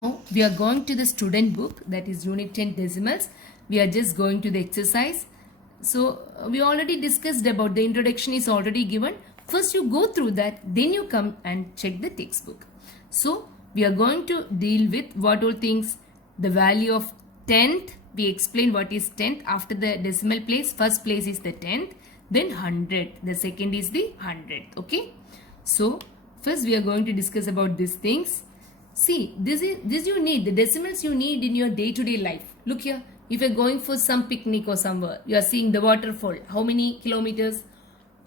Now we are going to the student book, that is unit 10 decimals. We are just going to the exercise. So we already discussed about the introduction is already given. First you go through that, then you come and check the textbook. So we are going to deal with what all things. The value of tenth. We explain what is tenth after the decimal place. First place is the tenth, then hundred. The second is the hundredth. Okay. So first we are going to discuss about these things. See, this you need, the decimals you need in your day-to-day life. Look here, if you're going for some picnic or somewhere, you are seeing the waterfall. How many kilometers?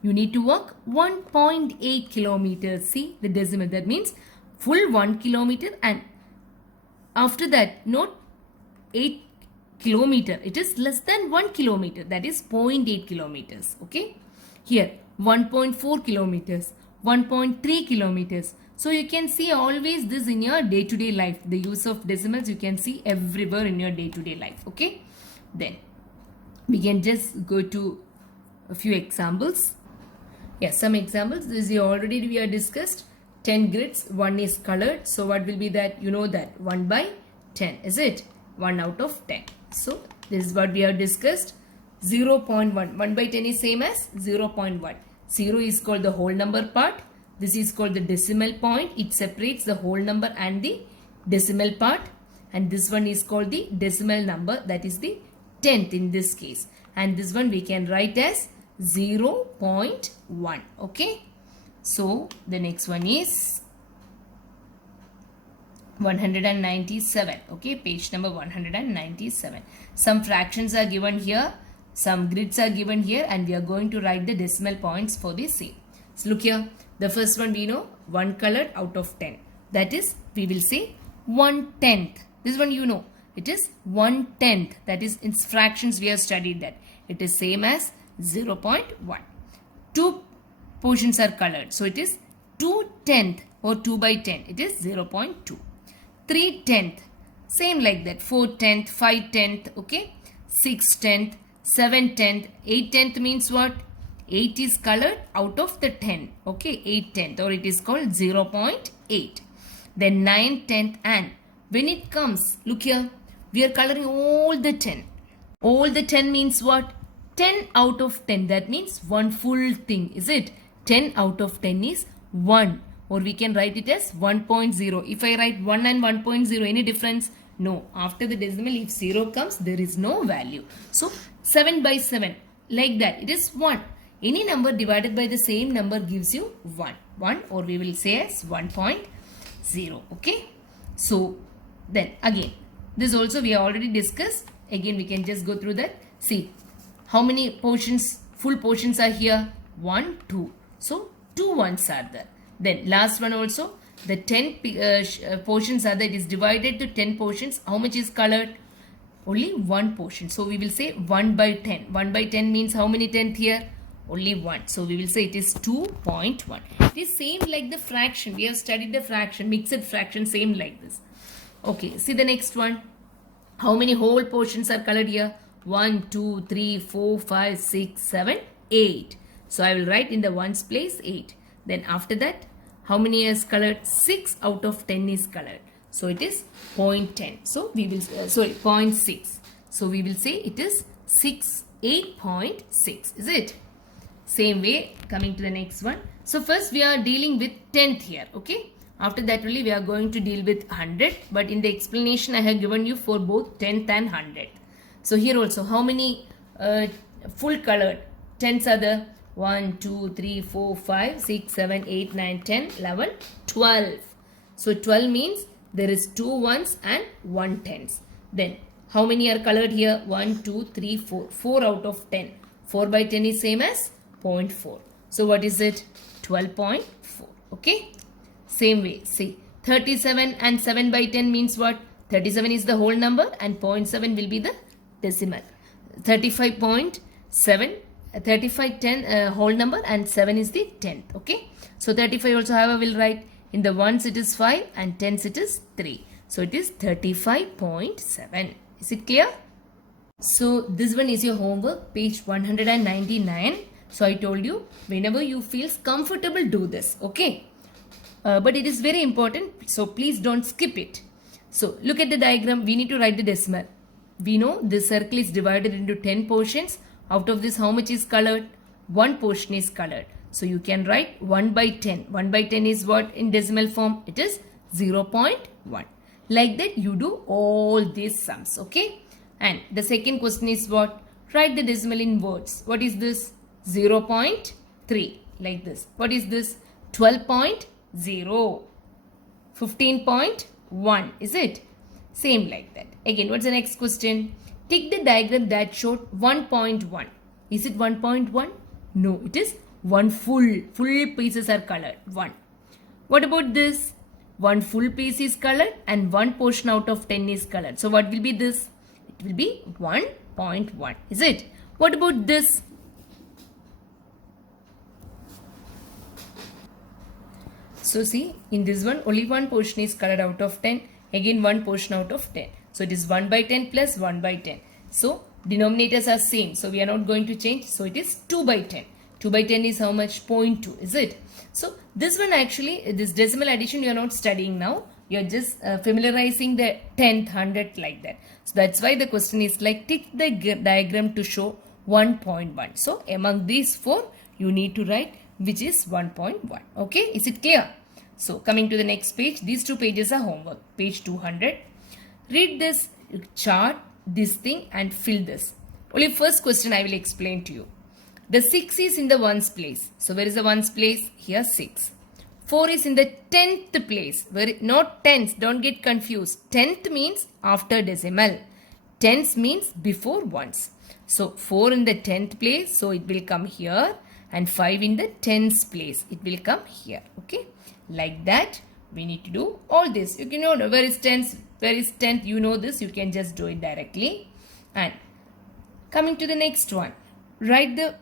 You need to walk 1.8 kilometers. See, the decimal, that means full 1 kilometer, and after that, not 8 kilometer. It is less than 1 kilometer. That is 0.8 kilometers. Okay. Here, 1.4 kilometers, 1.3 kilometers. So you can see always this in your day-to-day life. The use of decimals you can see everywhere in your day-to-day life. Okay. Then we can just go to a few examples. Yeah, some examples. This is already we have discussed. 10 grids. One is colored. So what will be that? You know that 1 by 10. Is it? 1 out of 10. So this is what we have discussed. 0.1. 1 by 10 is same as 0.1. 0 is called the whole number part. This is called the decimal point. It separates the whole number and the decimal part. And this one is called the decimal number. That is the 10th in this case. And this one we can write as 0.1. Okay. So the next one is 197. Okay. Page number 197. Some fractions are given here. Some grids are given here. And we are going to write the decimal points for the same. So look here. The first one we know 1 colored out of 10. That is, we will say 1/10. This one you know. It is 1/10. That is, in fractions we have studied that. It is same as 0.1. 2 portions are colored. So it is 2/10 or 2 by 10. It is 0.2. 3/10. Same like that. 4/10, 5/10. Okay. 6/10, 7/10. 8/10 means what? 8 is colored out of the 10. Okay, 8/10, or it is called 0.8. Then 9/10, and when it comes, look here, we are coloring all the 10. All the 10 means what? 10 out of 10. That means one full thing. Is it? 10 out of 10 is 1. Or we can write it as 1.0. If I write 1 and 1.0, any difference? No. After the decimal, if 0 comes, there is no value. So 7 by 7. Like that. It is 1. Any number divided by the same number gives you 1. 1, or we will say as 1.0. Okay. So then again, this also we have already discussed. Again, we can just go through that. See, how many portions, full portions are here? 1, 2. So 2 ones are there. Then last one also, the 10 portions are there. It is divided to 10 portions. How much is colored? Only 1 portion. So we will say 1 by 10. 1 by 10 means how many tenth here? Only 1. So we will say it is 2.1. It is same like the fraction. We have studied the fraction, mixed fraction, same like this. Okay, see the next one. How many whole portions are colored here? 1, 2, 3, 4, 5, 6, 7, 8. So I will write in the ones place 8. Then after that, how many is colored? 6 out of 10 is colored. So it is 0.10. So we will, 0.6. So we will say it is 8.6. Is it? Same way, coming to the next one. So first we are dealing with 10th here. Okay. After that only we are going to deal with 100. But in the explanation I have given you for both 10th and 100th. So here also, how many full colored 10s are there? 1, 2, 3, 4, 5, 6, 7, 8, 9, 10, 11, 12. So 12 means there is 2 ones and 1 tens. Then how many are colored here? 1, 2, 3, 4. 4 out of 10. 4 by 10 is same as 0.4. So what is it? 12.4. Okay. Same way. See, 37 and 7 by 10 means what? 37 is the whole number and 0.7 will be the decimal. 35.7, 35 10 whole number and 7 is the 10th. Okay. So 35 also however will write in the ones it is 5 and tens it is 3. So it is 35.7. Is it clear? So this one is your homework, page 199. So I told you, whenever you feel comfortable, do this. Okay. But it is very important. So please don't skip it. So look at the diagram. We need to write the decimal. We know this circle is divided into 10 portions. Out of this, how much is colored? One portion is colored. So you can write 1 by 10. 1 by 10 is what in decimal form? It is 0.1. Like that you do all these sums. Okay. And the second question is what? Write the decimal in words. What is this? 0.3. Like this. What is this? 12.0. 15.1. Is it? Same like that. Again, what's the next question? Take the diagram that showed 1.1. Is it 1.1? No, it is one full pieces are colored. 1. What about this? One full piece is colored and one portion out of 10 is colored. So what will be this? It will be 1.1. Is it? What about this? So see, in this one, only one portion is colored out of 10. Again, one portion out of 10. So it is 1 by 10 plus 1 by 10. So denominators are same. So we are not going to change. So it is 2 by 10. 2 by 10 is how much? 0.2. Is it? So this one actually, this decimal addition you are not studying now. You are just familiarizing the 10th, 100th like that. So that's why the question is like take the diagram to show 1.1. So among these four, you need to write which is 1.1. Okay. Is it clear? So coming to the next page, these two pages are homework. Page 200. Read this chart, this thing and fill this. Only first question I will explain to you. The 6 is in the ones place. So where is the ones place? Here 6. 4 is in the 10th place. Not tens, don't get confused. 10th means after decimal. Tens means before ones. So 4 in the 10th place. So it will come here. And 5 in the 10th place. It will come here. Okay. Like that, we need to do all this. You can know where is 10th, where is 10th. You know this. You can just do it directly. And coming to the next one. Write the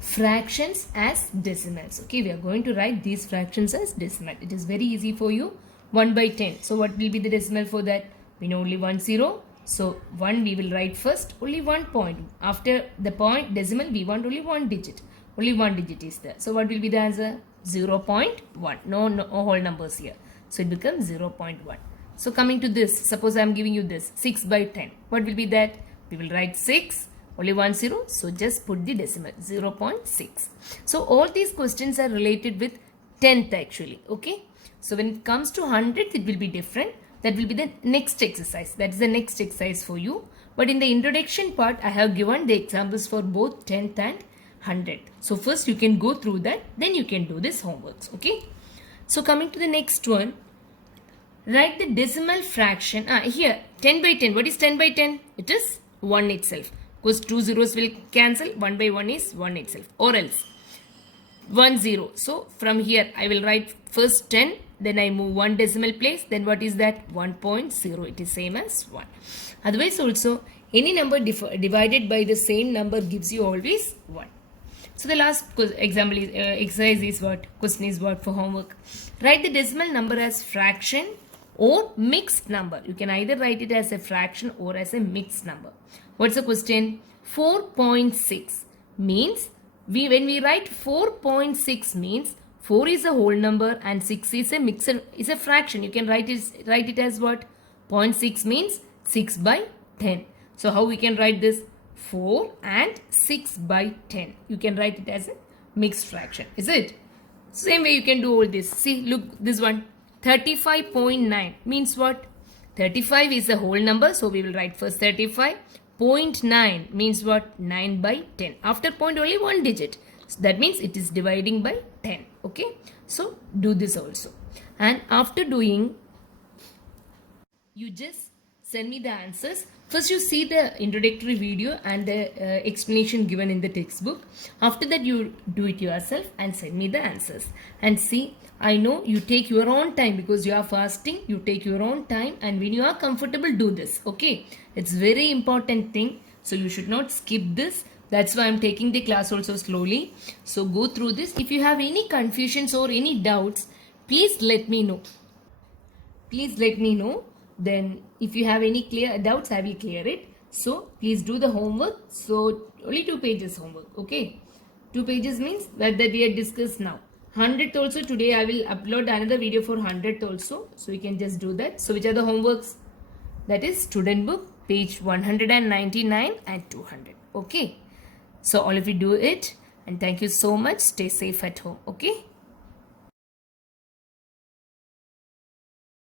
fractions as decimals. Okay, we are going to write these fractions as decimal. It is very easy for you. 1 by 10. So what will be the decimal for that? We know only 1 0. So 1 we will write first. Only 1 point. After the point decimal we want only one digit. Only one digit is there. So what will be the answer? 0.1. No whole numbers here. So it becomes 0.1. So coming to this, suppose I am giving you this 6 by 10. What will be that? We will write 6. Only 1 0. So just put the decimal 0.6. So all these questions are related with 10th actually. Okay. So when it comes to 100th, it will be different. That will be the next exercise. That is the next exercise for you. But in the introduction part, I have given the examples for both 10th and 100th. So first you can go through that. Then you can do this homeworks. Okay. So coming to the next one. Write the decimal fraction. Here 10 by 10. What is 10 by 10? It is 1 itself. Because 2 zeros will cancel. 1 by 1 is 1 itself. Or else 1 0. So from here I will write first 10. Then I move 1 decimal place. Then what is that? 1.0. It is same as 1. Otherwise also any number divided by the same number gives you always 1. So the last example is exercise is what? Question is what for homework? Write the decimal number as fraction or mixed number. You can either write it as a fraction or as a mixed number. What's the question? 4.6 means when we write 4.6 means 4 is a whole number and 6 is a fraction. You can write it as what? 0.6 means 6 by 10. So how we can write this? 4 and 6 by 10. You can write it as a mixed fraction. Is it? Same way you can do all this. See, look this one. 35.9 means what? 35 is a whole number. So we will write first 35. 0.9 means what? 9 by 10. After point only one digit. So that means it is dividing by 10. Okay. So do this also. And after doing, you just send me the answers. First you see the introductory video and the explanation given in the textbook. After that you do it yourself and send me the answers. And see, I know you take your own time because you are fasting. You take your own time and when you are comfortable, do this. Okay. It's very important thing. So you should not skip this. That's why I'm taking the class also slowly. So go through this. If you have any confusions or any doubts, please let me know. Please let me know. Then if you have any clear doubts, I will clear it. So please do the homework. So only 2 pages homework. Okay. 2 pages means that we had discussed now. 100th also today I will upload another video for 100th also. So you can just do that. So which are the homeworks? That is student book page 199 and 200. Okay. So all of you do it, and thank you so much. Stay safe at home. Okay.